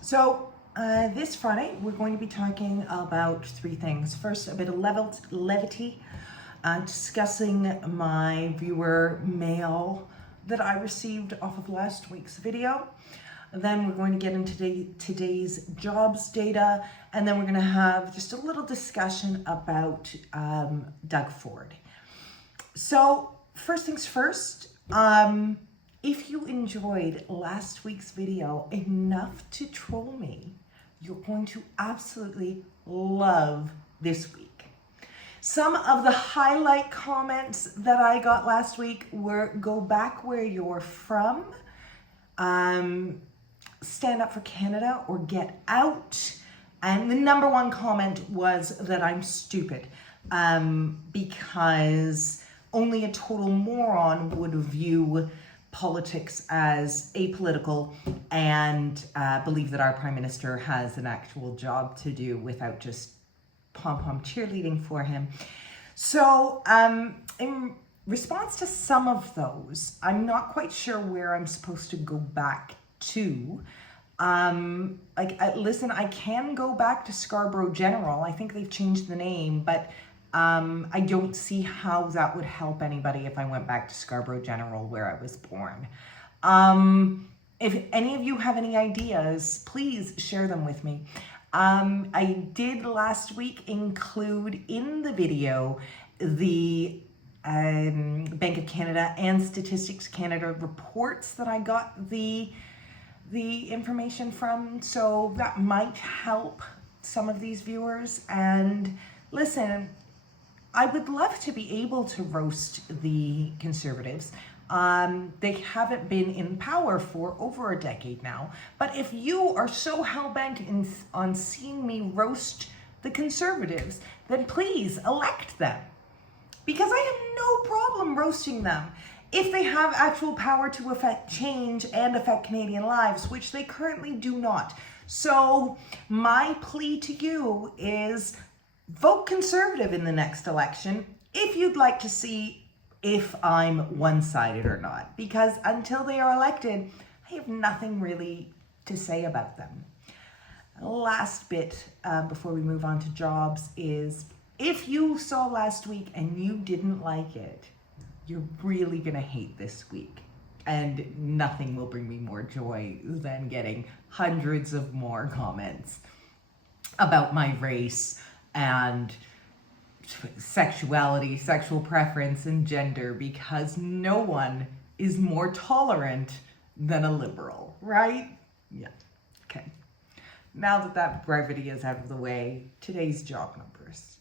This Friday, we're going to be talking about three things. First, a bit of levity, discussing my viewer mail that I received off of last week's video. Then we're going to get into today's jobs data, and then we're going to have just a little discussion about Doug Ford. So, first things first, if you enjoyed last week's video enough to troll me, you're going to absolutely love this week. Some of the highlight comments that I got last week were go back where you're from, stand up for Canada, or get out. And the number one comment was that I'm stupid because only a total moron would view politics as apolitical and believe that our Prime Minister has an actual job to do without just pom-pom cheerleading for him. So in response to some of those, I'm not quite sure where I'm supposed to go back to. Listen, I can go back to Scarborough General. I think they've changed the name, but I don't see how that would help anybody if I went back to Scarborough General where I was born. If any of you have any ideas, please share them with me. I did last week include in the video the Bank of Canada and Statistics Canada reports that I got the information from, so that might help some of these viewers. And listen, I would love to be able to roast the Conservatives. They haven't been in power for over a decade now. But if you are so hell-bent on seeing me roast the Conservatives, then please elect them. Because I have no problem roasting them if they have actual power to affect change and affect Canadian lives, which they currently do not. So my plea to you is vote Conservative in the next election if you'd like to see if I'm one-sided or not, because until they are elected, I have nothing really to say about them. Last bit before we move on to jobs is, if you saw last week and you didn't like it, you're really gonna hate this week. And nothing will bring me more joy than getting hundreds of more comments about my race and sexuality, sexual preference, and gender, because no one is more tolerant than a liberal, right? Yeah, okay. Now that brevity is out of the way, today's job numbers.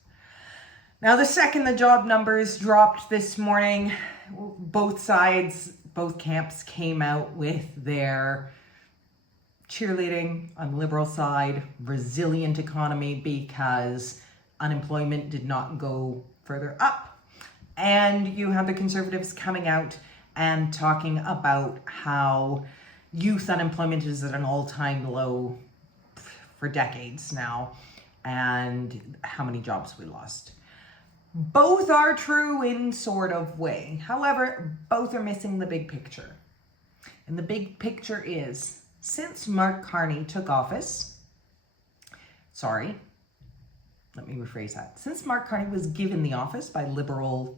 Now, the second the job numbers dropped this morning, both camps came out with their cheerleading on the Liberal side, resilient economy because unemployment did not go further up. And you have the Conservatives coming out and talking about how youth unemployment is at an all-time low for decades now, and how many jobs we lost. Both are true in sort of way. However, both are missing the big picture. And the big picture is, since Mark Carney took office, let me rephrase that. Since Mark Carney was given the office by Liberal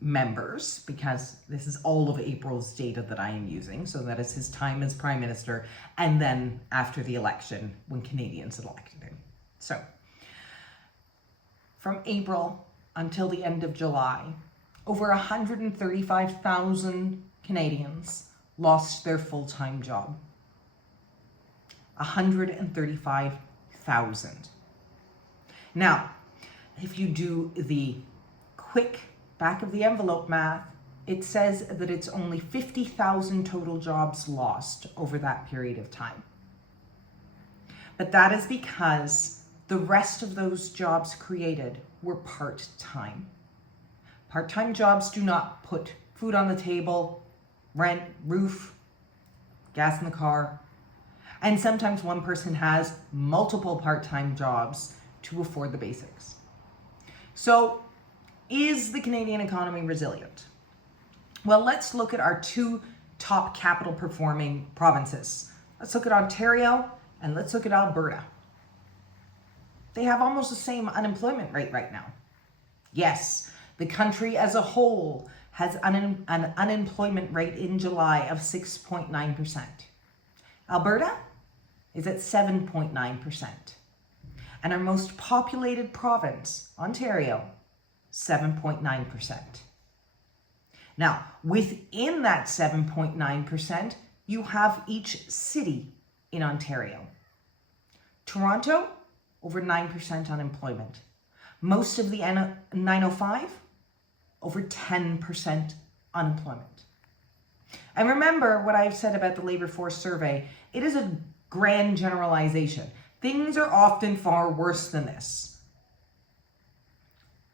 members, because this is all of April's data that I am using, so that is his time as Prime Minister, and then after the election when Canadians elected him. So, from April until the end of July, over 135,000 Canadians lost their full-time job. 135,000. Now, if you do the quick back of the envelope math, it says that it's only 50,000 total jobs lost over that period of time. But that is because the rest of those jobs created were part-time. Part-time jobs do not put food on the table, rent, roof, gas in the car. And sometimes one person has multiple part-time jobs to afford the basics. So, is the Canadian economy resilient? Well, let's look at our two top capital performing provinces. Let's look at Ontario And let's look at Alberta. They have almost the same unemployment rate right now. Yes, the country as a whole has an unemployment rate in July of 6.9%. Alberta is at 7.9%. And our most populated province, Ontario, 7.9%. Now, within that 7.9%, you have each city in Ontario. Toronto, over 9% unemployment. Most of the 905, over 10% unemployment. And remember what I've said about the labor force survey, it is a grand generalization. Things are often far worse than this.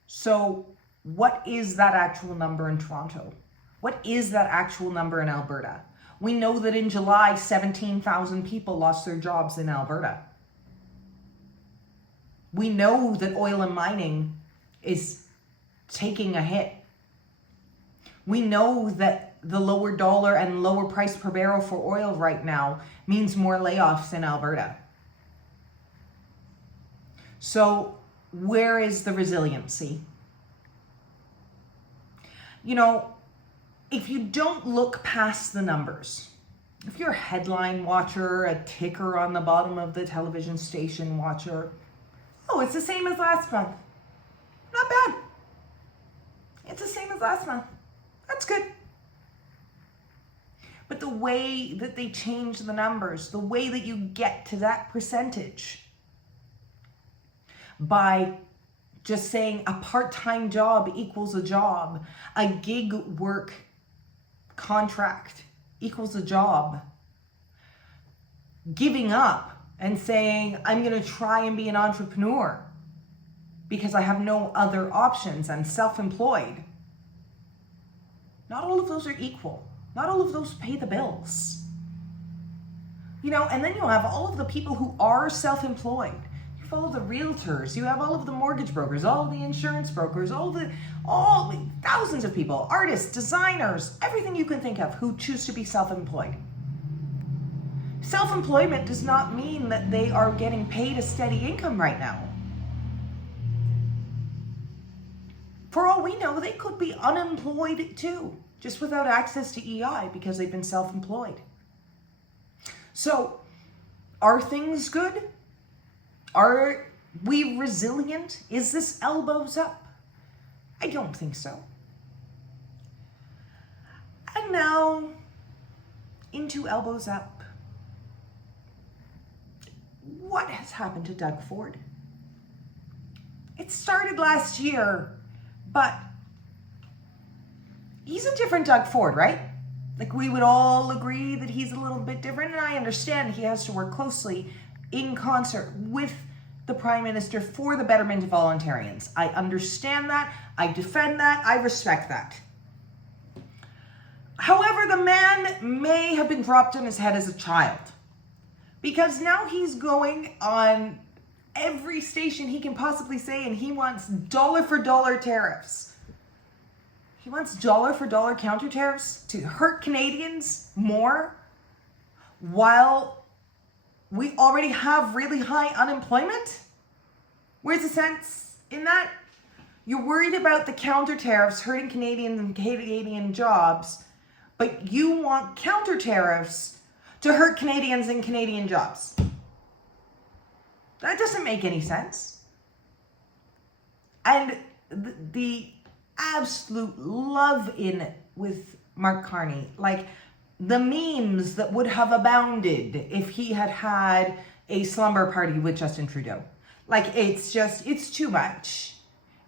So what is that actual number in Toronto? What is that actual number in Alberta? We know that in July, 17,000 people lost their jobs in Alberta. We know that oil and mining is taking a hit. We know that the lower dollar and lower price per barrel for oil right now means more layoffs in Alberta. So where is the resiliency? You know, if you don't look past the numbers, if you're a headline watcher, a ticker on the bottom of the television station watcher, oh, it's the same as last month. Not bad. It's the same as last month. That's good. But the way that they change the numbers, the way that you get to that percentage by just saying a part-time job equals a job, a gig work contract equals a job, giving up and saying, I'm going to try and be an entrepreneur because I have no other options, I'm self-employed. Not all of those are equal. Not all of those pay the bills. You know, and then you have all of the people who are self-employed. You have all of the realtors, you have all of the mortgage brokers, all of the insurance brokers, all thousands of people, artists, designers, everything you can think of who choose to be self-employed. Self-employment does not mean that they are getting paid a steady income right now. For all we know, they could be unemployed too, just without access to EI because they've been self-employed. So, are things good? Are we resilient? Is this elbows up? I don't think so. And now, into elbows up. What has happened to Doug Ford? It started last year, but he's a different Doug Ford, right? Like, we would all agree that he's a little bit different, and I understand he has to work closely in concert with the Prime Minister for the betterment of all Ontarians. I understand that, I defend that, I respect that. However, the man may have been dropped on his head as a child, because now he's going on every station he can possibly say, and he wants dollar for dollar tariffs. He wants dollar for dollar counter tariffs to hurt Canadians more while we already have really high unemployment? Where's the sense in that? You're worried about the counter tariffs hurting Canadians and Canadian jobs, but you want counter tariffs to hurt Canadians and Canadian jobs. That doesn't make any sense. And the absolute love in it with Mark Carney, like the memes that would have abounded if he had had a slumber party with Justin Trudeau. Like, it's too much.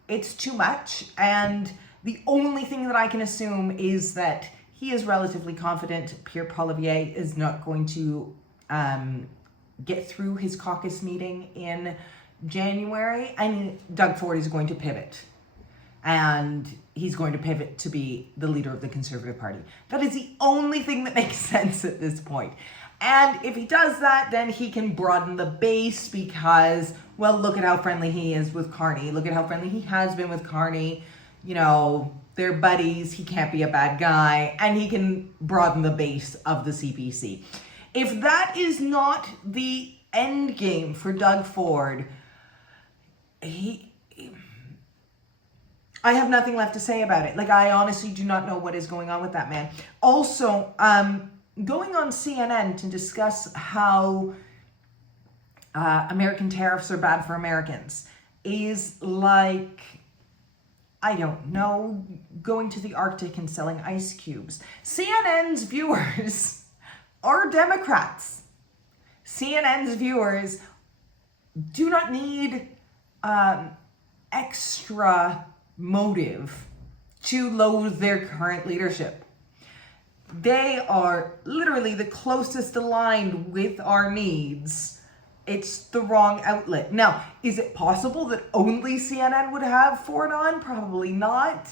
It's too much. And the only thing that I can assume is that he is relatively confident Pierre Poilievre is not going to get through his caucus meeting in January, and Doug Ford is going to pivot. And he's going to pivot to be the leader of the Conservative Party. That is the only thing that makes sense at this point. And if he does that, then he can broaden the base because, well, look at how friendly he is with Carney. Look at how friendly he has been with Carney. You know, they're buddies. He can't be a bad guy. And he can broaden the base of the CPC. If that is not the end game for Doug Ford. I have nothing left to say about it. Like, I honestly do not know what is going on with that man. Also, going on CNN to discuss how American tariffs are bad for Americans is like, I don't know, going to the Arctic and selling ice cubes. CNN's viewers are Democrats. CNN's viewers do not need extra motive to loathe their current leadership. They are literally the closest aligned with our needs. It's the wrong outlet. Now, is it possible that only CNN would have Ford on? Probably not.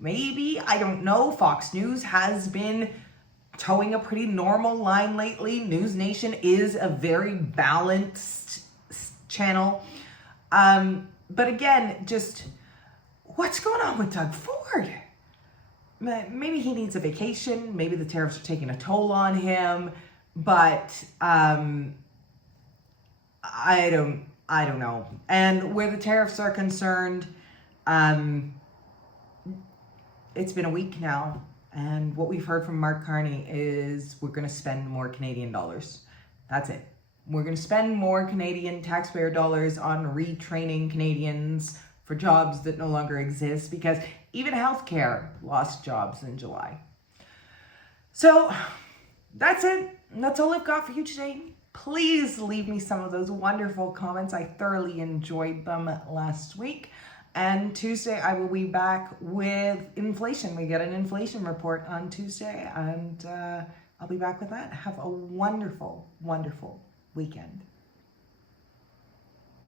Maybe, I don't know. Fox News has been towing a pretty normal line lately. News Nation is a very balanced channel. But again, just what's going on with Doug Ford? Maybe he needs a vacation. Maybe the tariffs are taking a toll on him. But I don't know. And where the tariffs are concerned, it's been a week now. And what we've heard from Mark Carney is we're going to spend more Canadian dollars. That's it. We're going to spend more Canadian taxpayer dollars on retraining Canadians for jobs that no longer exist, because even healthcare lost jobs in July. So that's it. That's all I've got for you today. Please leave me some of those wonderful comments. I thoroughly enjoyed them last week. And Tuesday, I will be back with inflation. We get an inflation report on Tuesday, and I'll be back with that. Have a wonderful, wonderful weekend.